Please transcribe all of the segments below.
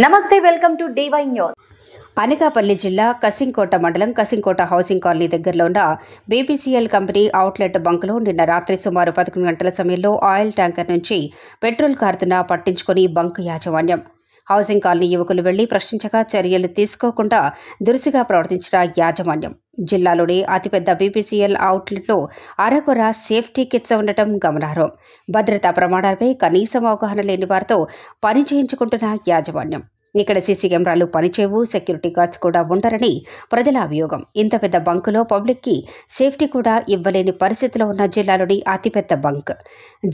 నమస్తే, welcome to DY news. Anakapalli జిల్లా కసింకోట మండలం కసింకోట హౌసింగ్ కాలనీ దగ్గరలో ఉన్న BPCL కంపెనీ అవుట్లెట్ బంకులో నిన్న రాత్రి సుమారు 11 గంటల సమయంలో ఆయిల్ ట్యాంకర్ నుంచి పెట్రోల్ కారుతున్నా పట్టించుకుని బంకు యాజమాన్యం. హౌసింగ్ కాలనీ యువకులు వెళ్లి ప్రశ్నించగా చర్యలు తీసుకోకుండా దురుసుగా ప్రవర్తించిన యాజమాన్యం. జిల్లాలోని అతిపెద్ద BPCL అవుట్లెట్లో అరకొర సేఫ్టీ కిట్స్ ఉండటం గమనార్హం. భద్రతా ప్రమాణాలపై కనీసం అవగాహన లేని వారితో పని చేయించుకుంటున్న యాజమాన్యం. ఇక్కడ సీసీ కెమెరాలు పనిచేయవు, సెక్యూరిటీ గార్డ్స్ కూడా ఉంటారని ప్రజల అభియోగం. ఇంత పెద్ద బంకులో పబ్లిక్కి సేఫ్టీ కూడా ఇవ్వలేని పరిస్థితిలో ఉన్న జిల్లాలోని అతిపెద్ద బంక్.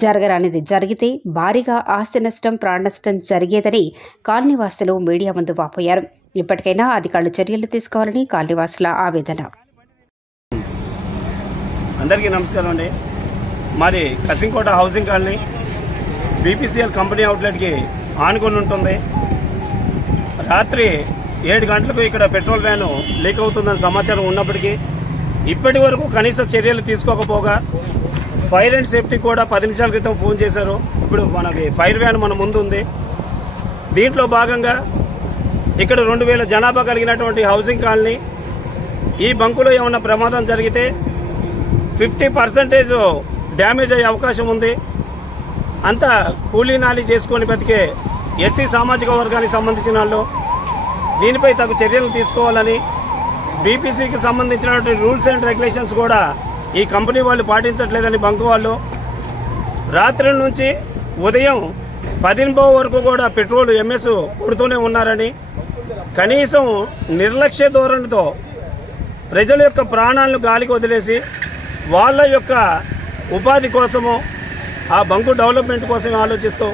జరగరానిది జరిగితే భారీగా ఆస్తి నష్టం, ప్రాణ నష్టం జరిగేదని కాలనీవాసులు మీడియా ముందు వాపోయారు. ఇప్పటికైనా అధికారులు చర్యలు తీసుకోవాలని కాలనీవాసుల ఆవేదన. అందరికీ నమస్కారం అండి. మాది Kasimkota housing colony BPCL company అవుట్లెట్కి ఆనుకొని ఉంటుంది. రాత్రి 7 గంటలకు ఇక్కడ పెట్రోల్ వ్యాన్ లీక్ అవుతుందని సమాచారం ఉన్నప్పటికీ ఇప్పటి వరకు కనీస చర్యలు తీసుకోకపోగా ఫైర్ అండ్ సేఫ్టీ కూడా 10 నిమిషాల క్రితం ఫోన్ చేశారు. ఇప్పుడు మనకి ఫైర్ వ్యాన్ మన ముందు ఉంది. దీంట్లో భాగంగా ఇక్కడ 2000 జనాభా కలిగినటువంటి హౌసింగ్ కాలనీ. ఈ బంకులో ఏమన్నా ప్రమాదం జరిగితే 50% డ్యామేజ్ అయ్యే అవకాశం ఉంది. అంతా కూలీ నాలి చేసుకొని బతికే SC సామాజిక వర్గానికి సంబంధించిన వాళ్ళు దీనిపై తగు చర్యలు తీసుకోవాలని, BPCకి సంబంధించినటువంటి రూల్స్ అండ్ రెగ్యులేషన్స్ కూడా ఈ కంపెనీ వాళ్ళు పాటించట్లేదని బంకు వాళ్ళు రాత్రి నుంచి ఉదయం 10 వరకు కూడా పెట్రోల్ MS కొడుతూనే ఉన్నారని, కనీసం నిర్లక్ష్య ధోరణితో ప్రజల యొక్క ప్రాణాలను గాలికి వదిలేసి వాళ్ళ యొక్క ఉపాధి కోసము, ఆ బంకు డెవలప్మెంట్ కోసం ఆలోచిస్తూ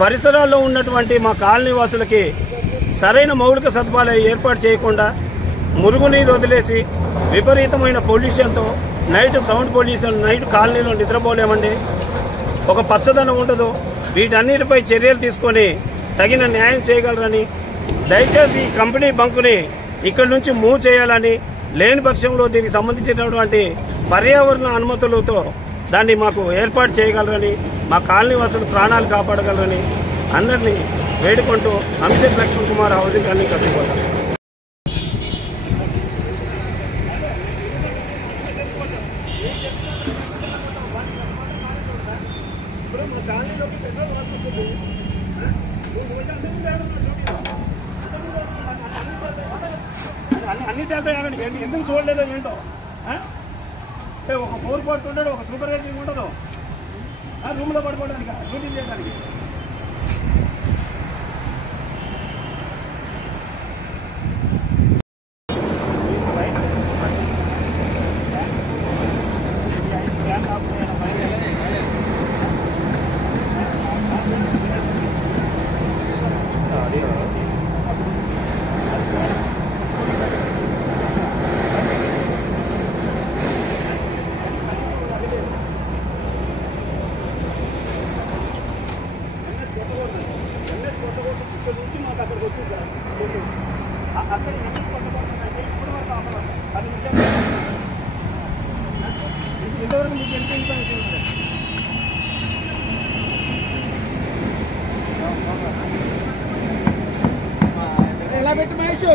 పరిసరాల్లో ఉన్నటువంటి మా కాలనీ వాసులకి సరైన మౌలిక సదుపాయాలు ఏర్పాటు చేయకుండా మురుగునీరు వదిలేసి విపరీతమైన పొల్యూషన్తో నైట్ సౌండ్ పొల్యూషన్, నైట్ కాలనీలో నిద్రపోలేమండి. ఒక పచ్చదనం ఉండదు. వీటన్నిటిపై చర్యలు తీసుకొని తగిన న్యాయం చేయగలరని, దయచేసి ఈ కంపెనీ బంకుని ఇక్కడి నుంచి మూవ్ చేయాలని, లేని పక్షంలో దీనికి సంబంధించినటువంటి పర్యావరణ అనుమతులతో దాన్ని మాకు ఏర్పాటు చేయగలరని, మా కాలనీ వాసులు ప్రాణాలు కాపాడగలరని అందరినీ వేడుకుంటూ అంశెట్ లక్ష్మణ్ కుమార్, హౌసింగ్ కాలనీ, కసింకోట. అన్ని తేల్తాయండి. ఎందుకు చూడలేదో ఏంటో. ఒక 4 కోట్ ఉండడు, ఒక సూపర్ రేటింగ్ ఉండదు. రూమ్లో పడుకోవడానికి, షూటింగ్ చేయడానికి. నుంచి మాకు అక్కడికి వచ్చింది సార్. అక్కడ ఇప్పుడు వరకు 10 నిమిషాలు ఇంతవరకు మీకు ఎంత ఇన్ఫర్మేషన్ ఎలా పెట్టి మహేష్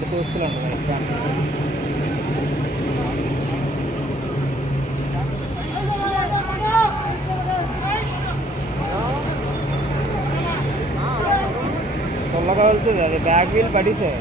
ఆడి దోస్తులు అంటారు తొల్లగా వెళ్తుంది అది బ్యాక్ వీల్ పడిసే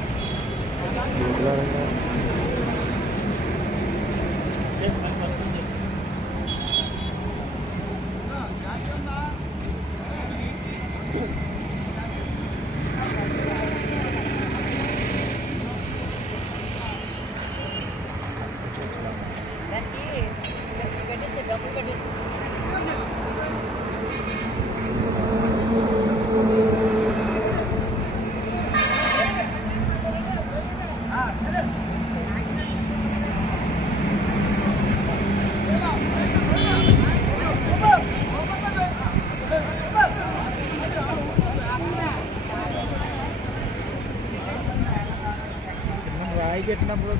రాయి పెట్టినప్పుడు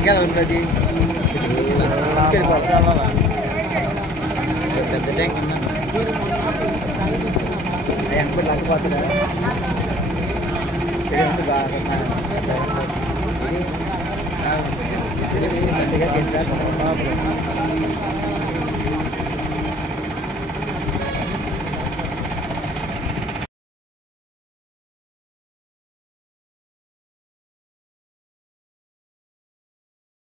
क्या उनका जी इसके बाद tank yang berlaku pada sering juga ini nanti kan kita